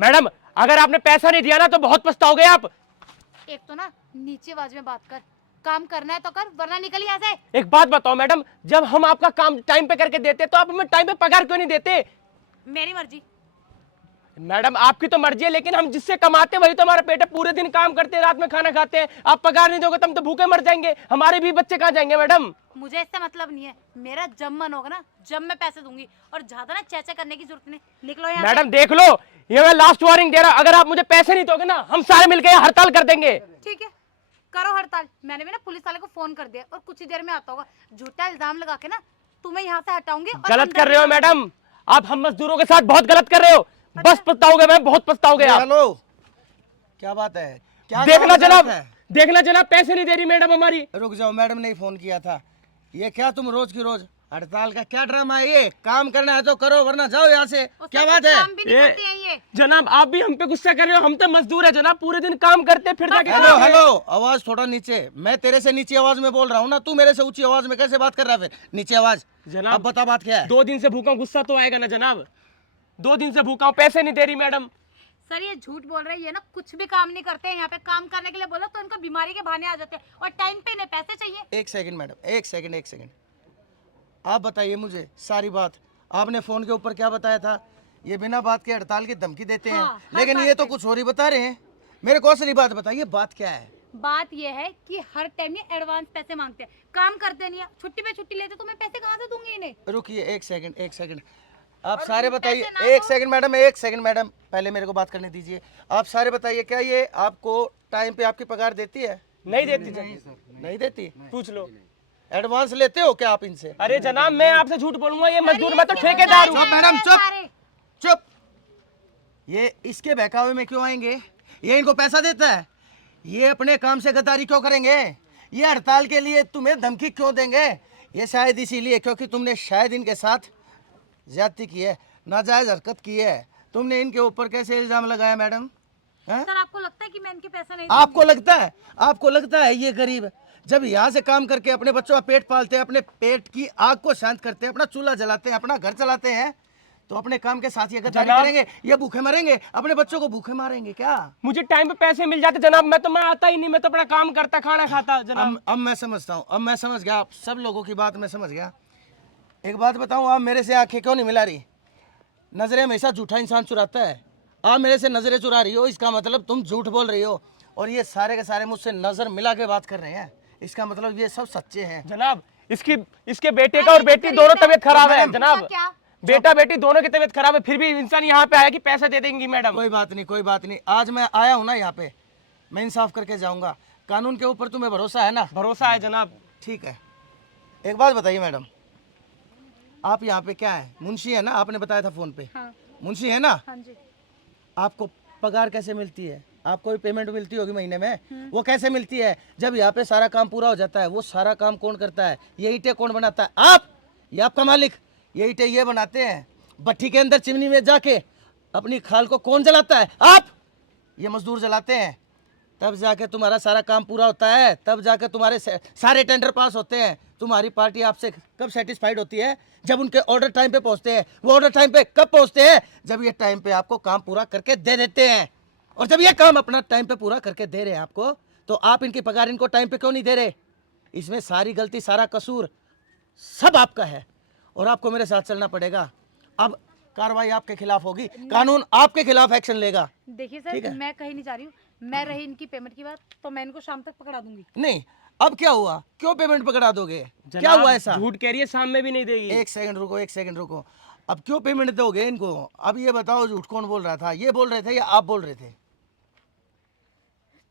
Madam अगर आपने पैसा नहीं दिया ना तो बहुत पछताओगे आप। एक तो ना नीचे आवाज में बात कर, काम करना है तो कर वरना निकल यहाँ से। एक बात बताओ मैडम, जब हम आपका काम टाइम पे करके देते तो आप हमें टाइम पे पगार क्यों नहीं देते? मेरी मर्जी। मैडम आपकी तो मर्जी है, लेकिन हम जिससे कमाते वही तो हमारा पेट है। पूरे दिन काम करते हैं, रात में खाना खाते हैं, आप पगार नहीं दोगे तो हम तो भूखे मर जाएंगे। हमारे भी बच्चे कहाँ जाएंगे मैडम? मुझे इससे मतलब नहीं है, मेरा जब मन होगा ना जब मैं पैसे दूंगी, और ज्यादा ना चेचा करने की जरूरत नहीं। निकलो यहाँ से। मैडम देख लो, ये मैं लास्ट वार्निंग दे रहा हूं, अगर आप मुझे पैसे नहीं दोगे ना हम सारे मिलकर हड़ताल कर देंगे। ठीक है करो हड़ताल। मैंने भी ना पुलिस वाले को फोन कर दिया और कुछ ही देर में आता होगा। झूठा इल्जाम लगा के ना तुम्हें यहाँ से हटाऊंगी। और गलत अंदर कर रहे हो निकालूंगी। मैडम, आप हम मजदूरों के साथ बहुत गलत कर रहे हो। बस पछताओगे मैम, बहुत पछताओगे आप। हेलो, क्या बात है? क्या देखना काम जनाब, गलत है? देखना जनाब, पैसे नहीं दे रही मैडम हमारी। रुक जाओ, मैडम ने ही फोन किया था। ये क्या तुम रोज की रोज हड़ताल का क्या ड्रामा है? ये काम करना है तो करो वरना जाओ यहाँ से। और क्या सब बात कुछ है? काम भी नहीं करती हैं ये। जनाब आप भी हम पे गुस्सा कर रहे हो, हम तो मजदूर है जनाब, पूरे दिन काम करते फिर जाके हेलो खाते हैं। हेलो, आवाज थोड़ा नीचे। मैं तेरे से नीची आवाज में बोल रहा हूँ ना, तू मेरे से ऊंची आवाज में कैसे बात कर रहा है? फिर नीचे आवाज। जनाब अब बता बात क्या है? 2 दिन से भूखा हूं, गुस्सा तो आएगा ना जनाब। 2 दिन से भूखा हूं, पैसे नहीं दे रही मैडम। सर ये झूठ बोल रहे हैं, ये ना कुछ भी काम नहीं करते हैं। यहाँ पे काम करने के लिए बोलो तो उनको बीमारी के बहाने आ जाते हैं, और टाइम पे इन्हें पैसे चाहिए। एक सेकंड मैडम, एक सेकंड एक सेकंड। आप बताइए मुझे सारी बात। आपने फोन के ऊपर क्या बताया था? ये बिना बात के हड़ताल की धमकी देते हैं। हाँ, हर लेकिन बात ये तो पे। कुछ और ही बता रहे हैं। मेरे को असली बात बताइए, बात क्या है? बात ये है कि हर टाइम ये एडवांस पैसे मांगते हैं, काम करते नहीं है। छुट्टी पे छुट्टी लेते तो मैं पैसे कहाँ से दूंगी इन्हें? रुकिए एक सेकंड एक सेकंड। आप सारे पैसे बताइए। ना एक दो। सेकंड मैडम, एक सेकंड मैडम, पहले मेरे को बात करने दीजिए। आप सारे बताइए, क्या ये आपको टाइम पे आपकी पगार देती है? नहीं देती जनाब, नहीं देती? पूछ लो। एडवांस लेते हो क्या आप इनसे? अरे जनाब मैं आपसे झूठ बोलूंगा? ये मजदूर, मैं तो ठेकेदार हूँ। चुप मैडम, चुप सारे। चुप। ये इसके बहकावे में क्यों आएंगे? ये इनको पैसा देता है? ये अपने काम से गद्दारी क्यों करेंगे? ये हड़ताल के लिए तुम्हें धमकी क्यों देंगे? ये शायद इसीलिए क्योंकि तुमने शायद इनके साथ ज्यादती की है, नाजायज हरकत की है। तुमने इनके ऊपर कैसे इल्जाम लगाया मैडम? हाँ? सर आपको लगता है कि मैं इनके पैसे नहीं आपको लगता है, आपको लगता है ये गरीब जब यहाँ से काम करके अपने बच्चों का पेट पालते हैं, अपने पेट की आग को शांत करते हैं, अपना चूल्हा जलाते हैं, अपना घर चलाते हैं, तो अपने काम के साथ ये गद्दारी जनाब- करेंगे? ये भूखे मरेंगे, अपने बच्चों को भूखे मारेंगे क्या? मुझे टाइम पे पैसे मिल जाते जनाब, मैं आता ही नहीं, मैं तो अपना काम करता खाना खाता जनाब। अब मैं समझता हूँ, अब मैं समझ गया आप सब लोगों की बात, मैं समझ गया। एक बात बताऊँ, आप मेरे से आंखें क्यों नहीं मिला रही? नजरें हमेशा झूठा इंसान चुराता है। आप मेरे से नजरें चुरा रही हो, इसका मतलब तुम झूठ बोल रही हो, और ये सारे के सारे मुझसे नजर मिला के बात कर रहे हैं, इसका मतलब ये सब सच्चे हैं। जनाब इसके बेटे का और बेटी दोनों तबीयत खराब है जनाब। क्या? बेटा बेटी दोनों की तबीयत खराब है, फिर भी इंसान यहाँ पे आया कि पैसे दे देंगी मैडम। कोई बात नहीं, कोई बात नहीं। आज मैं आया हूँ ना यहाँ पे, मैं इंसाफ करके जाऊँगा। कानून के ऊपर तुम्हें भरोसा है ना? भरोसा है जनाब। ठीक है। एक बात बताइए मैडम, आप यहाँ पे क्या है? मुंशी है ना? आपने बताया था फोन पे। हाँ मुंशी है ना? हाँ जी। आपको पगार कैसे मिलती है? आपको भी पेमेंट मिलती होगी महीने में, वो कैसे मिलती है? जब यहाँ पे सारा काम पूरा हो जाता है, वो सारा काम कौन करता है? ये ईंटें कौन बनाता है? आप। ये आपका मालिक। ये ईंटें ये बनाते हैं। भट्ठी के अंदर चिमनी में जाके अपनी खाल को कौन जलाता है? आप। ये मजदूर जलाते हैं। तब जाके तुम्हारा सारा काम पूरा होता है, तब जाके तुम्हारे सारे टेंडर पास होते हैं। तुम्हारी पार्टी आपसे कब सेटिस्फाइड होती है? जब उनके ऑर्डर टाइम पे पहुंचते हैं। वो ऑर्डर टाइम पे कब पहुंचते हैं? जब ये टाइम पे आपको काम पूरा करके दे देते हैं। और जब ये काम अपना टाइम पे पूरा करके दे रहे हैं आपको, तो आप इनकी पगार इनको टाइम पे क्यों नहीं दे रहे? इसमें सारी गलती, सारा कसूर सब आपका है, और आपको मेरे साथ चलना पड़ेगा। अब कार्रवाई आपके खिलाफ होगी, कानून आपके खिलाफ एक्शन लेगा। देखिए ठीक सर है। मैं कहीं नहीं जा रही हूँ। मैं रही इनकी पेमेंट की बात, तो मैं इनको शाम तक पकड़ा दूंगी। नहीं, अब क्या हुआ? क्यों पेमेंट पकड़ा दोगे? क्या जनाब, हुआ ऐसा? झूठ कह रही है, शाम में भी नहीं देगी। एक सेकंड रुको, एक सेकंड रुको। अब क्यों पेमेंट दोगे इनको? अब ये बताओ, झूठ कौन बोल रहा था? ये बोल रहे थे या आप बोल रहे थे?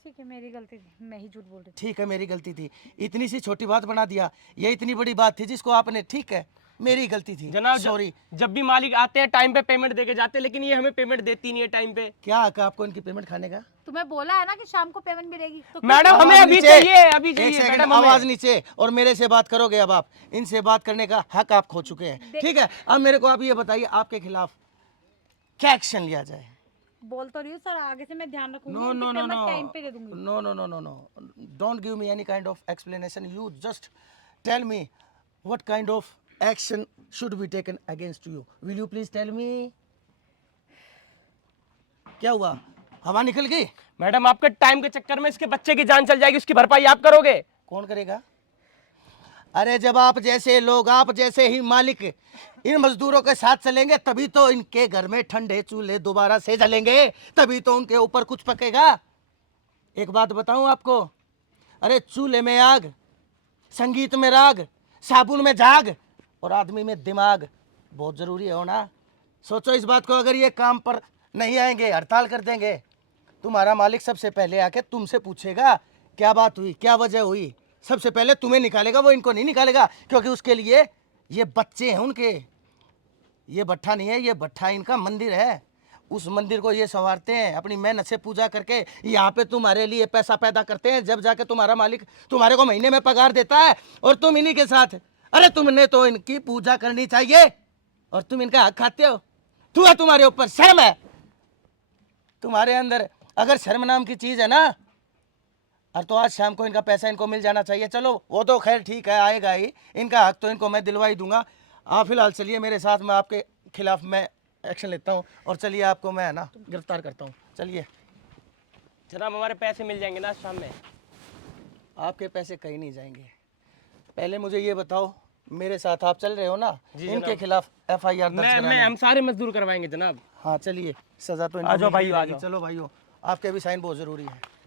ठीक है मेरी गलती थी, मैं ही झूठ बोल रही ठीक है, मेरी गलती थी। इतनी सी छोटी बात बना दिया, ये इतनी बड़ी बात थी जिसको आपने, ठीक है मेरी गलती थी, जनाब सॉरी। जब भी मालिक आते हैं टाइम पे पेमेंट देके जाते हैं, लेकिन ये हमें पेमेंट देती नहीं है टाइम पे। क्या हक है आपको इनकी पेमेंट खाने का? थी। तुम्हें बोला है ना कि शाम को पेमेंट मिलेगी, तो मैडम हमें आवाज अभी नीचे। चाहिए, अभी एक चाहिए सेकंड, मैडम हमें। आवाज नीचे। और मेरे से बात करोगे अब आप? इनसे बात करने का हक आप खो चुके हैं। ठीक है, अब मेरे को आप ये बताइए, आपके खिलाफ क्या एक्शन लिया जाए? बोल तो रही हूँ सर, आगे से मैं ध्यान रखूंगी। No, इनकी no, no, payment no. Time पे दे दूंगी। No, no, no, no, no. Don't give me any kind of explanation. You just tell me what kind of action should be taken against you. Will you please tell me? क्या हुआ, हवा निकल गई? Madam आपके time के चक्कर में इसके बच्चे की जान चल जाएगी, उसकी भरपाई आप करोगे? कौन करेगा? अरे जब आप जैसे लोग, आप जैसे ही मालिक इन मजदूरों के साथ चलेंगे तभी तो इनके घर में ठंडे चूल्हे दोबारा से जलेंगे, तभी तो उनके ऊपर कुछ पकेगा। एक बात बताऊं आपको, अरे चूल्हे में आग, संगीत में राग, साबुन में झाग और आदमी में दिमाग बहुत जरूरी है होना। सोचो इस बात को, अगर ये काम पर नहीं आएंगे, हड़ताल कर देंगे, तुम्हारा मालिक सबसे पहले आके तुमसे पूछेगा क्या बात हुई, क्या वजह हुई। सबसे पहले तुम्हें निकालेगा, वो इनको नहीं निकालेगा, क्योंकि उसके लिए ये बच्चे हैं उनके। ये भट्ठा नहीं है, ये भट्ठा इनका मंदिर है। उस मंदिर को ये संवारते हैं, अपनी मेहनत से पूजा करके यहाँ पे तुम्हारे लिए पैसा पैदा करते हैं, जब जाके तुम्हारा मालिक तुम्हारे को महीने में पगार देता है और तुम इन्हीं के साथ। अरे तुमने तो इनकी पूजा करनी चाहिए और तुम इनका हक खाते हो। तुम्हारे ऊपर शर्म है? तुम्हारे अंदर अगर शर्म नाम की चीज है ना, और तो आज शाम को इनका पैसा इनको मिल जाना चाहिए। चलो वो तो खैर ठीक है, आएगा ही, इनका हक तो इनको मैं दिलवा ही दूंगा। आप फिलहाल चलिए मेरे साथ, मैं आपके खिलाफ मैं एक्शन लेता हूँ और चलिए आपको मैं है ना गिरफ्तार करता हूँ। चलिए जनाब हमारे पैसे मिल जाएंगे ना शाम में? आपके पैसे कहीं नहीं जाएंगे। पहले मुझे ये बताओ, मेरे साथ आप चल रहे हो ना इनके खिलाफ FIR दर्ज कराने? हम सारे मजदूर करवाएंगे जनाब। हाँ चलिए, सजा तो आ जाओ भाई, आ जाओ। चलो भाइयों, आपके भी साइन बहुत जरूरी है।